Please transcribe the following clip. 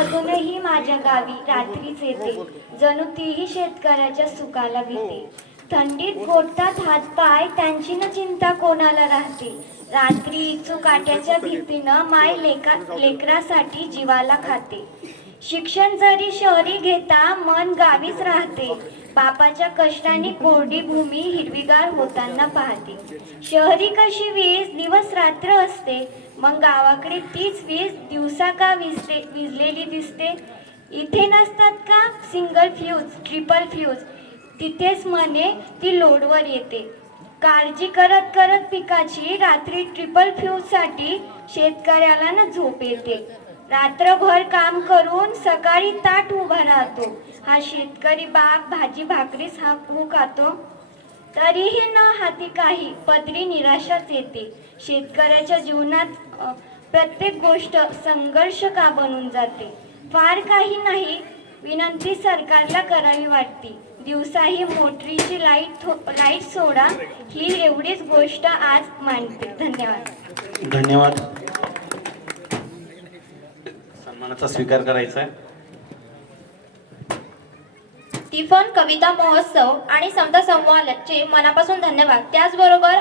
अजूनही माझ्या गावी रात्रीच येते. जणू तीही शेतकऱ्याच्या सुखाला भीते. थंडीत गोठतात हातपाय त्यांची न चिंता कोणाला राहते? रात्री चुकाट्याच्या भीतीनं माय लेका लेकरासाठी जीवाला खाते. शिक्षण जरी शहरी घेता मन गावीच राहते. बापाच्या कष्टाने कोरडी भूमी हिरवीगार होताना पाहते. शहरी कशी वीज दिवस रात्र असते मग गावाकडे तीच वीज दिवसा का विजते विजलेली दिसते? इथे नसतात का सिंगल फ्यूज ट्रिपल फ्यूज? तिथेच म्हणे ती लोडवर येते. काळजी करत करत पिकाची रात्री ट्रिपल फ्यूजसाठी शेतकऱ्याला ना झोप येते. रात्रभर काम करून सकाळी ताट उभा राहतो. हा शेतकरी बाग भाजी भाकरीस हा कू खातो. तरीही न हाती काही पदरी निराशाच येते. शेतकऱ्याच्या जीवनात प्रत्येक गोष्ट संघर्ष का बनून जाते? फार काही नाही विनंती सरकारला करावी वाटते. दिवसाही मोटरीची लाइट थो- लाइट सोडा ही एवढीच गोष्ट आज मांडते. धन्यवाद. धन्यवाद. सन्मानाचा स्वीकार करायचा आहे तिफन कविता महोत्सव आणि समता संवादचे मनापासून धन्यवाद. त्याचबरोबर